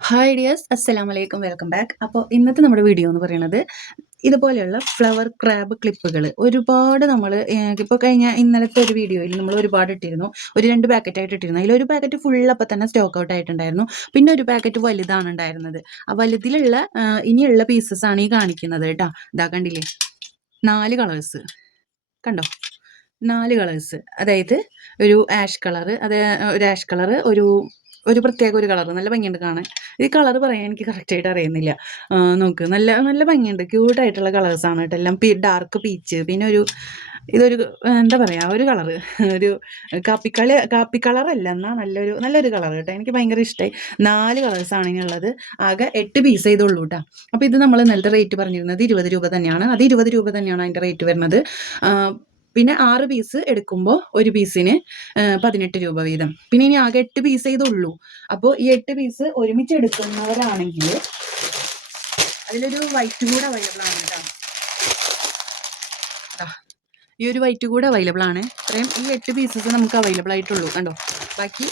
Hi dears, അസ്സലാമു അലൈക്കും, welcome back. അപ്പോൾ ഇന്നത്തെ നമ്മുടെ വീഡിയോ എന്ന് പറയുന്നത് ഇതുപോലെയുള്ള ഫ്ലവർ ക്രാബ് ക്ലിപ്പുകൾ ഒരുപാട് നമ്മൾ ഇപ്പോൾ കഴിഞ്ഞ ഇന്നലത്തെ ഒരു വീഡിയോയിൽ നമ്മൾ ഒരുപാട് ഇട്ടിരുന്നു. ഒരു 2 പാക്കറ്റായിട്ട് ഇട്ടിരുന്നു. അതിലൊരു പാക്കറ്റ് ഫുൾ അപ്പം തന്നെ സ്റ്റോക്ക് ഔട്ട് ആയിട്ടുണ്ടായിരുന്നു. പിന്നെ ഒരു പാക്കറ്റ് വലുതാണ് ഉണ്ടായിരുന്നത്. ആ വലുതിലുള്ള ഇനിയുള്ള പീസസ് ആണ് ഈ കാണിക്കുന്നത് കേട്ടോ. ഇതാ കണ്ടില്ലേ, 4 കളേഴ്സ് കണ്ടോ, 4 കളേഴ്സ്. അതായത് ഒരു ആഷ് കളറ്, ഒരു ആഷ് കളറ്, ഒരു പ്രത്യേക ഒരു കളർ നല്ല ഭംഗിയുണ്ട് കാണാൻ. ഈ കളർ പറയാൻ എനിക്ക് കറക്റ്റായിട്ട് അറിയുന്നില്ല. നോക്ക്, നല്ല നല്ല ഭംഗിയുണ്ട്. ക്യൂട്ടായിട്ടുള്ള കളേഴ്സാണ് കേട്ടോ. എല്ലാം ഡാർക്ക് പീച്ച്, പിന്നെ ഇതൊരു എന്താ പറയുക, ഒരു കളറ്, ഒരു കാപ്പി കളറല്ല, എന്നാൽ നല്ലൊരു കളർ കേട്ടോ. എനിക്ക് ഭയങ്കര ഇഷ്ടമായി. 4 കളേഴ്സാണ് ഇനിയുള്ളത്. ആകെ 8 പീസ് ചെയ്തുള്ളൂ കേട്ടോ. അപ്പോൾ ഇത് നമ്മൾ ഇന്നലത്തെ റേറ്റ് പറഞ്ഞിരുന്നത് 20 രൂപ തന്നെയാണ്. അത് 20 രൂപ തന്നെയാണ് അതിൻ്റെ റേറ്റ് വരുന്നത്. പിന്നെ 6 പീസ് എടുക്കുമ്പോൾ ഒരു പീസിന് 18 രൂപ വീതം. പിന്നെ ഇനി ആകെ 8 പീസ് ചെയ്തുള്ളൂ. അപ്പോൾ ഈ 8 പീസ് ഒരുമിച്ച് എടുക്കുന്നവരാണെങ്കിൽ അതിലൊരു വൈറ്റ് കൂടെ അവൈലബിൾ ആണ് കേട്ടോ. ഈ ഒരു വൈറ്റ് കൂടെ അവൈലബിൾ ആണ്. ഇത്രയും ഈ 8 പീസസ് നമുക്ക് അവൈലബിൾ ആയിട്ടുള്ളൂ കണ്ടോ. ബാക്കി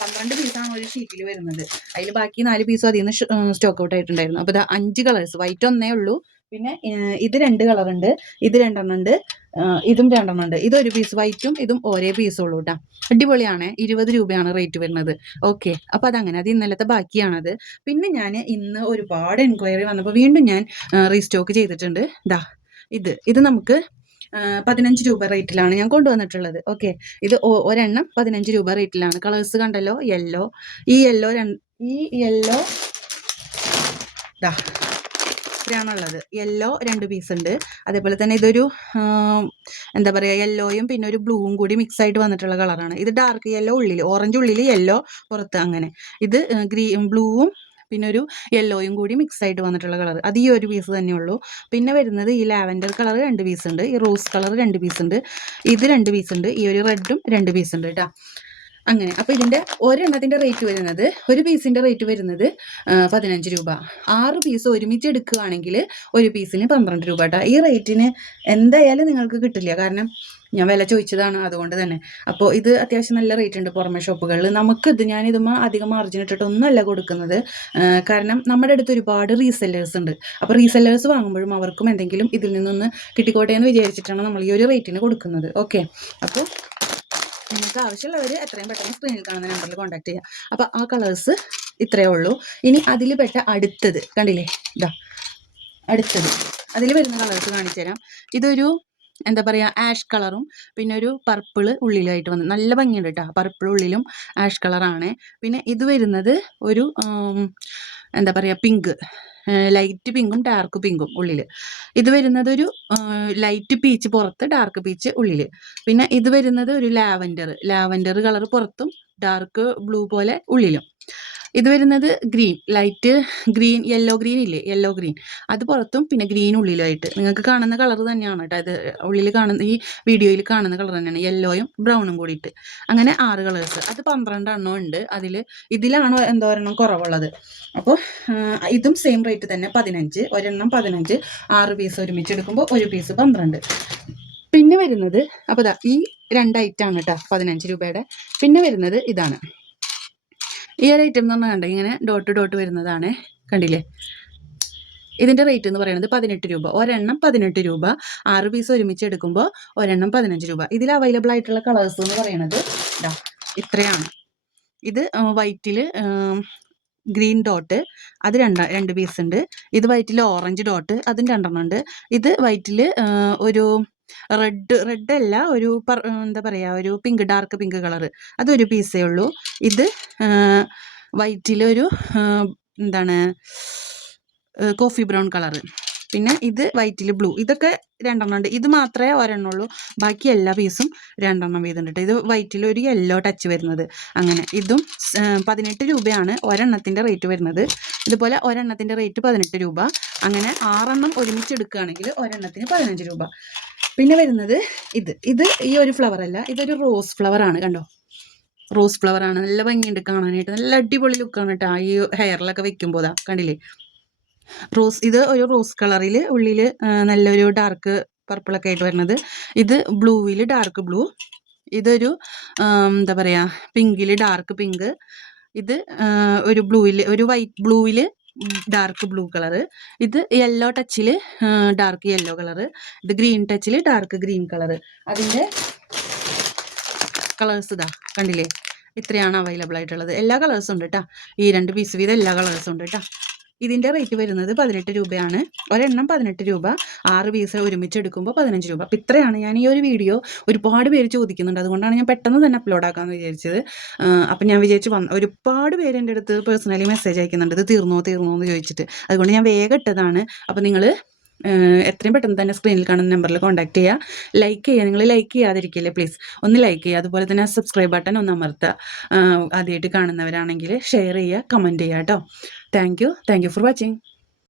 12 പീസാണ് ഒരു ഷീറ്റിൽ വരുന്നത്. അതിൽ ബാക്കി 4 പീസും അതിൽ നിന്ന് സ്റ്റോക്ക് ഔട്ട് ആയിട്ടുണ്ടായിരുന്നു. അപ്പോൾ ഇത് 5 കളേഴ്സ്, വൈറ്റ് ഒന്നേ ഉള്ളൂ. പിന്നെ ഇത് 2 കളറുണ്ട്, ഇത് 2 ഉണ്ട്, ഇതും 2 ഉണ്ട്. ഇതൊരു പീസ് വൈറ്റും ഇതും ഒരേ പീസുള്ളൂ കേട്ടോ. അടിപൊളിയാണ്. 20 രൂപയാണ് റേറ്റ് വരുന്നത്. ഓക്കെ, അപ്പോൾ അതങ്ങനെ, അത് ഇന്നലത്തെ ബാക്കിയാണത്. പിന്നെ ഞാൻ ഇന്ന് ഒരുപാട് എൻക്വയറി വന്നപ്പോൾ വീണ്ടും ഞാൻ റീസ്റ്റോക്ക് ചെയ്തിട്ടുണ്ട്. ഇത് നമുക്ക് 15 രൂപ റേറ്റിലാണ് ഞാൻ കൊണ്ടുവന്നിട്ടുള്ളത്. ഓക്കെ, ഇത് ഒരെണ്ണം 15 രൂപ റേറ്റിലാണ്. കളേഴ്സ് കണ്ടല്ലോ, യെല്ലോ, ഈ യെല്ലോ ഇത്രയാണുള്ളത്. യെല്ലോ 2 പീസ് ഉണ്ട്. അതേപോലെ തന്നെ ഇതൊരു എന്താ പറയുക, യെല്ലോയും പിന്നെ ഒരു ബ്ലൂവും കൂടി മിക്സ് ആയിട്ട് വന്നിട്ടുള്ള കളറാണ്. ഇത് ഡാർക്ക് യെല്ലോ ഉള്ളിൽ, ഓറഞ്ച് ഉള്ളിൽ, യെല്ലോ പുറത്ത്, അങ്ങനെ. ഇത് ബ്ലൂവും പിന്നെ ഒരു യെല്ലോയും കൂടി മിക്സ് ആയിട്ട് വന്നിട്ടുള്ള കളർ. അത് ഈ ഒരു പീസ് തന്നെയുള്ളൂ. പിന്നെ വരുന്നത് ഈ ലാവൻഡർ കളർ 2 പീസ് ഉണ്ട്, ഈ റോസ് കളർ 2 പീസ് ഉണ്ട്, ഇത് 2 പീസ് ഉണ്ട്, ഈ ഒരു റെഡും 2 പീസ് ഉണ്ട് കേട്ടോ. അങ്ങനെ. അപ്പോൾ ഇതിൻ്റെ ഒരെണ്ണത്തിൻ്റെ റേറ്റ് വരുന്നത്, ഒരു പീസിൻ്റെ റേറ്റ് വരുന്നത് 15 രൂപ. 6 പീസ് ഒരുമിച്ച് എടുക്കുകയാണെങ്കിൽ ഒരു പീസിന് 12 രൂപ കേട്ടോ. ഈ റേറ്റിന് എന്തായാലും നിങ്ങൾക്ക് കിട്ടില്ല, കാരണം ഞാൻ വില ചോദിച്ചതാണ്, അതുകൊണ്ട് തന്നെ. അപ്പോൾ ഇത് അത്യാവശ്യം നല്ല റേറ്റ് ഉണ്ട് പുറമെ ഷോപ്പുകളിൽ. ഞാനിതുമ്പോൾ അധികം മാർജിൻ ഇട്ടിട്ടൊന്നുമല്ല കൊടുക്കുന്നത്, കാരണം നമ്മുടെ അടുത്ത് ഒരുപാട് റീസെല്ലേഴ്സ് ഉണ്ട്. അപ്പോൾ റീസെല്ലേഴ്സ് വാങ്ങുമ്പോഴും അവർക്കും എന്തെങ്കിലും ഇതിൽ നിന്നൊന്ന് കിട്ടിക്കോട്ടെ എന്ന് വിചാരിച്ചിട്ടാണ് നമ്മൾ ഈ ഒരു റേറ്റിന് കൊടുക്കുന്നത്. ഓക്കെ, അപ്പോൾ നിങ്ങൾക്ക് ആവശ്യമുള്ളവർ എത്രയും പെട്ടെന്ന് സ്ക്രീനിൽ കാണുന്ന നമ്പറിൽ കോൺടാക്ട് ചെയ്യാം. അപ്പോൾ ആ കളേഴ്സ് ഇത്രയേ ഉള്ളൂ. ഇനി അതിൽ പെട്ട അടുത്തത് കണ്ടില്ലേ, അടുത്തത് അതിൽ വരുന്ന കളേഴ്സ് കാണിച്ചു തരാം. ഇതൊരു എന്താ പറയുക, ആഷ് കളറും പിന്നെ ഒരു പർപ്പിള് ഉള്ളിലായിട്ട് വന്ന് നല്ല ഭംഗിയുണ്ട് കേട്ടോ. പർപ്പിൾ ഉള്ളിലും ആഷ് കളറാണ്. പിന്നെ ഇത് വരുന്നത് ഒരു എന്താ പറയുക, പിങ്ക്, ലൈറ്റ് പിങ്കും ഡാർക്ക് പിങ്കും ഉള്ളിൽ. ഇത് വരുന്നത് ഒരു ലൈറ്റ് പീച്ച് പുറത്ത്, ഡാർക്ക് പീച്ച് ഉള്ളിൽ. പിന്നെ ഇത് വരുന്നത് ഒരു ലാവൻഡർ കളർ പുറത്തും ഡാർക്ക് ബ്ലൂ പോലെ ഉള്ളിലും. ഇത് വരുന്നത് green, light green, yellow green ഇല്ലേ, യെല്ലോ ഗ്രീൻ, അത് പുറത്തും പിന്നെ ഗ്രീൻ ഉള്ളിലായിട്ട്. നിങ്ങൾക്ക് കാണുന്ന കളർ തന്നെയാണ് കേട്ടോ. ഇത് ഉള്ളിൽ കാണുന്ന, ഈ വീഡിയോയിൽ കാണുന്ന കളർ തന്നെയാണ്, യെല്ലോയും ബ്രൗണും കൂടിയിട്ട്. അങ്ങനെ 6 കളേഴ്സ്, അത് 12 എണ്ണം ഉണ്ട്. ഇതിലാണ് എന്തോരെണ്ണം കുറവുള്ളത്. അപ്പോൾ ഇതും സെയിം റേറ്റ് തന്നെ, 15, ഒരെണ്ണം 15, 6 പീസ് ഒരുമിച്ച് എടുക്കുമ്പോൾ ഒരു പീസ് 12. പിന്നെ വരുന്നത്, അപ്പോൾ ഈ 2 ഐറ്റമാണ് കേട്ടോ 15 രൂപയുടെ. പിന്നെ വരുന്നത് ഇതാണ്. ഈ ഒരു ഐറ്റം എന്ന് പറഞ്ഞാൽ ഇങ്ങനെ ഡോട്ട് വരുന്നതാണ്, കണ്ടില്ലേ. ഇതിൻ്റെ റേറ്റ് എന്ന് പറയുന്നത് 18 രൂപ. ഒരെണ്ണം 18 രൂപ, 6 പീസ് ഒരുമിച്ച് എടുക്കുമ്പോൾ ഒരെണ്ണം 15 രൂപ. ഇതിൽ അവൈലബിൾ ആയിട്ടുള്ള കളേഴ്സ് എന്ന് പറയുന്നത് ഇത്രയാണ്. ഇത് വൈറ്റിൽ ഗ്രീൻ ഡോട്ട്, അത് 2 പീസ് ഉണ്ട്. ഇത് വൈറ്റിൽ ഓറഞ്ച് ഡോട്ട്, അതും 2 ഉണ്ട്. ഇത് വൈറ്റിൽ ഒരു റെഡ് അല്ല, ഒരു എന്താ പറയുക, ഒരു പിങ്ക്, ഡാർക്ക് പിങ്ക് കളർ, അതൊരു പീസേ ഉള്ളൂ. ഇത് വൈറ്റിലൊരു എന്താണ്, കോഫി ബ്രൗൺ കളറ്. പിന്നെ ഇത് വൈറ്റിൽ ബ്ലൂ, ഇതൊക്കെ 2 ഉണ്ട്. ഇത് മാത്രമേ ഒരെണ്ണമുള്ളൂ, ബാക്കി എല്ലാ പീസും 2 വീതം ഉണ്ട്. ഇത് വൈറ്റിലൊരു യെല്ലോ ടച്ച് വരുന്നത്. അങ്ങനെ ഇതും 18 രൂപയാണ് ഒരെണ്ണത്തിൻ്റെ റേറ്റ് വരുന്നത്. ഇതുപോലെ ഒരെണ്ണത്തിൻ്റെ റേറ്റ് 18 രൂപ. അങ്ങനെ 6 എണ്ണം ഒരുമിച്ച് എടുക്കുകയാണെങ്കിൽ ഒരെണ്ണത്തിന് 15 രൂപ. പിന്നെ വരുന്നത് ഇത് ഈ ഒരു ഫ്ലവർ അല്ല, ഇതൊരു റോസ് ഫ്ലവറാണ്, കണ്ടോ. റോസ് ഫ്ലവറാണ്, നല്ല ഭംഗിയുണ്ട് കാണാനായിട്ട്, നല്ല അടിപൊളി ലുക്കാണ് കേട്ടോ. ഈ ഹെയറിലൊക്കെ വെക്കുമ്പോൾ കണ്ടില്ലേ, ഇത് ഒരു റോസ് കളറിൽ ഉള്ളിൽ നല്ലൊരു ഡാർക്ക് പർപ്പിളൊക്കെ ആയിട്ട് വരുന്നത്. ഇത് ബ്ലൂവിൽ ഡാർക്ക് ബ്ലൂ, ഇതൊരു എന്താ പറയുക, പിങ്കിൽ ഡാർക്ക് പിങ്ക്, ഇത് ഒരു ബ്ലൂവിൽ, ഒരു വൈറ്റ് ബ്ലൂവിൽ ഡാർക്ക് ബ്ലൂ കളറ്. ഇത് യെല്ലോ ടച്ചിൽ ഡാർക്ക് യെല്ലോ കളറ്. ഇത് ഗ്രീൻ ടച്ചിൽ ഡാർക്ക് ഗ്രീൻ കളറ്. അതിൻ്റെ കളേഴ്സ് ഇതാ കണ്ടില്ലേ, ഇത്രയാണ് അവൈലബിൾ ആയിട്ടുള്ളത്. എല്ലാ കളേഴ്സും ഉണ്ട് കേട്ടോ. ഈ 2 പീസ് വീതം എല്ലാ കളേഴ്സും ഉണ്ട് കേട്ടോ. ഇതിൻ്റെ റേറ്റ് വരുന്നത് 18 രൂപയാണ്. ഒരെണ്ണം 18 രൂപ, 6 പീസ് ഒരുമിച്ച് എടുക്കുമ്പോൾ 15 രൂപ. അപ്പോൾ ഇത്രയാണ്. ഞാൻ ഈ ഒരു വീഡിയോ ഒരുപാട് പേര് ചോദിക്കുന്നുണ്ട്, അതുകൊണ്ടാണ് ഞാൻ പെട്ടെന്ന് തന്നെ അപ്ലോഡ് ആക്കാമെന്ന് വിചാരിച്ചത്. അപ്പം ഞാൻ വിചാരിച്ച് ഒരുപാട് പേര് എൻ്റെ അടുത്ത് പേഴ്സണലി മെസ്സേജ് അയക്കുന്നുണ്ട്, ഇത് തീർന്നോ എന്ന് ചോദിച്ചിട്ട്. അതുകൊണ്ട് ഞാൻ വേഗം ഇട്ടതാണ്. അപ്പോൾ നിങ്ങൾ എത്രയും പെട്ടെന്ന് തന്നെ സ്ക്രീനിൽ കാണുന്ന നമ്പറിൽ കോൺടാക്ട് ചെയ്യുക. ലൈക്ക് ചെയ്യുക. നിങ്ങൾ ലൈക്ക് ചെയ്യാതിരിക്കില്ലേ പ്ലീസ്, ഒന്ന് ലൈക്ക് ചെയ്യുക. അതുപോലെ തന്നെ സബ്സ്ക്രൈബ് ബട്ടൺ ഒന്ന് അമർത്തുക. ആദ്യമായിട്ട് കാണുന്നവരാണെങ്കിൽ ഷെയർ ചെയ്യുക, കമൻറ്റ് ചെയ്യുക കേട്ടോ. Thank you for watching.